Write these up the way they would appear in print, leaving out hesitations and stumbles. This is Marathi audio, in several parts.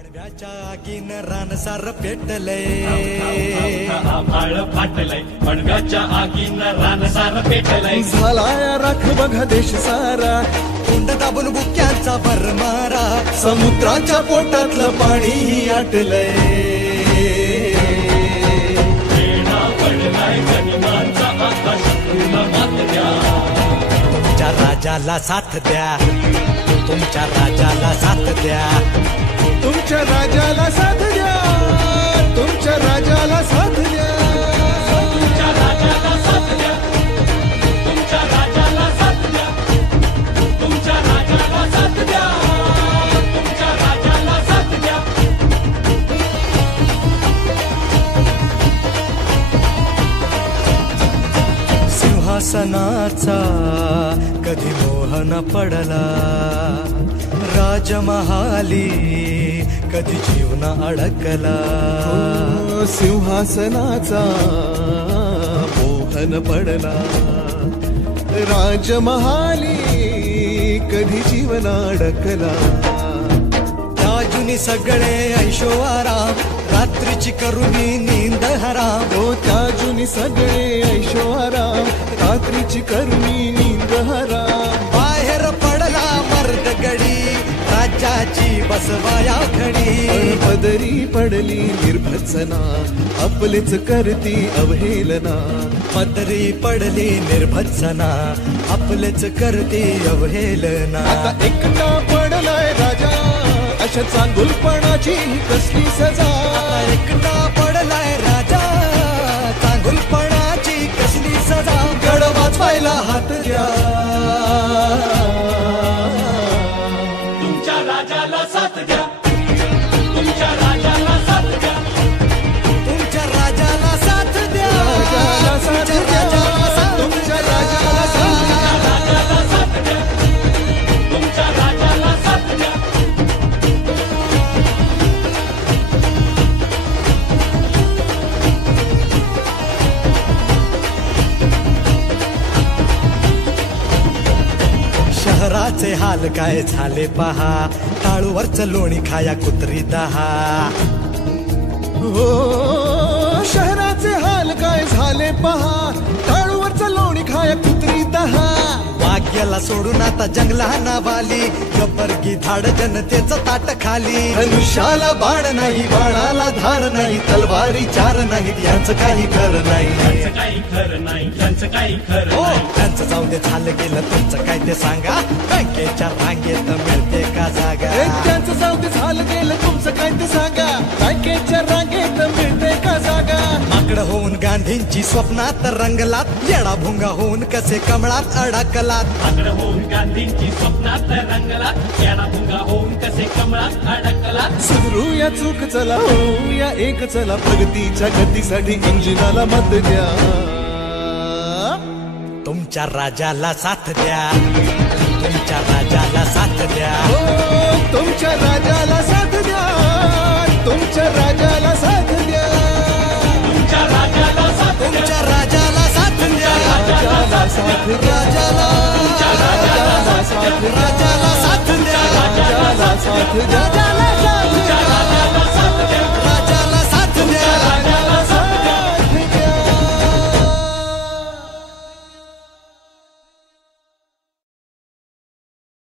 पडव्याच्या आगीन रानसार पेटलय, आभाळ फाटलय, पडव्याच्या आगीन रानसार पेटलय. झालाय राख बघा देश सारा, तोंड दाबून बुक्यांचा भरमारा, समुद्राच्या पोटातलं पाणी आटलय. वेढा पडलाय गनिमांचा आकाश, तुला मात द्या. तुमच्या राजाला साथ द्या, तुमच्या राजाला साथ द्या, तुमच्या राजाला साथ द्या, तुमच्या राजाला साथ द्या. तुमच्या राजाला साथ द्या, तुमच्या राजाला साथ द्या, तुमच्या राजाला साथ द्या, तुमच्या राजाला साथ द्या. सिंहासनाचा कधी मोह न पडला, राजमहाली कधी जीवन अडकला. सिंहासनाचा मोहन पडला, राजमहाली कधी जीवन अडकला. राजुनी सगळे ऐशो आराम, रात्रीची करुणी नींद हराम. हो त्या जुनी सगळे ऐशो आराम, रात्रीची करुणी नींद हराम. बाहेर पडला मर्द गडी, राज्याची बसवाया खडी. पदरी पडली निर्भत्सना, आपलेच करती अवहेलना. पदरी पडली निर्भत्सना, आपलेच करते अवहेलना. आता एकटा पडलाय राजा, अशा चांगुलपणाची कसली सजा. आता एकटा पडलाय राजा, चांगुलपणाची कसली सजा. गड वाचवायला हात द्या, तुमच्या राजाला साथ द्या, तुमच्या राजाला साथ द्या, तुमच्या राजाला साथ द्या, राजाला साथ द्या, तुमच्या राजाला साथ द्या. राजाला साथ द्या, तुमच्या राजाला साथ द्या. शहराचे हाल काय झाले पहा, टाळूवरच लोणी खाया कुत्री दहा. हो शहराचे हाल काय झाले पहा, टाळूवरचं लोणी खाया कुत्री दहा. वाघ्याला सोडून आता जंगलाना वाली, गब्बरगी धाड जनतेचं ताट खाली. धनुष्याला बाण नाही, बाणाला धार नाही, तलवारी चार नाहीत, यांचं काही खरं नाही. त्यांचं काही खरं नाही, त्यांचं काही खरं हो नाही. त्यांचं जाऊ दे, झालं गेलं तुमचं काय ते सांगा. बँकेच्या रांगेत मिळते का जागा? त्यांचं जाऊ दे, झालं गेलं तुमचं काय ते सांगा. बँकेच्या रांगेत मिळते का जागा? माकडं होऊन गांधींची स्वप्नात रंगलात, येडा भुंगा होऊन कसे कमळात अडकलात. आकडं होऊन गांधींची स्वप्नात रंगला, येडा भुंगा होऊन कसे कमळात अडकला. सुधरूया चूक चला, होऊया एक चला, प्रगतीच्या गतीसाठी इंजिनाला मत द्या. तुमच्या राजाला साथ द्या, तुमच्या राजाला साथ द्या, हो, तुमच्या राजाला साथ द्या, तुमच्या राजाला साथ द्या. तुमच्या राजाला साथ द्या, तुमच्या राजाला साथ द्या, राजाला साथ द्या, राजाला राजाला साथ द्या, राजाला साथ द्या, राजाला साथ द्या, तुमच्या राजाला साथ द्या, राजाला साथ द्या. राजाला साथ द्या.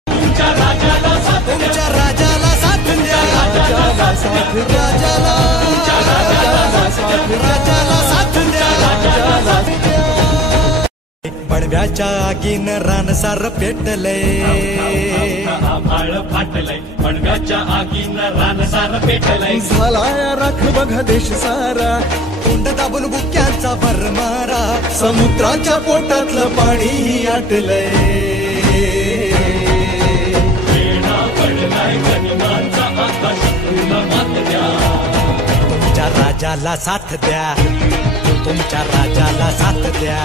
तुमच्या राजाला साथ द्या, तुमच्या राजाला साथ द्या, राजाला साथ द्या, राजाला राजाला साथ द्या, राजाला साथ द्या. राजाला साथ द्या. पडव्याच्या आगीन रानसार पेटलय, आभाळ फाटलय, पडव्याच्या आगीन रानसार पेटलय. झालाय राख बघा देश सारा, तोंड दाबून बुक्यांचा भरमारा, समुद्राच्या पोटातलं पाणी आटलय. वेढा पडलाय गनिमांचा आकाश, तुला मात द्या. तुमच्या राजाला साथ द्या, तुमच्या राजाला साथ द्या,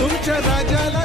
तुमच्या राजाला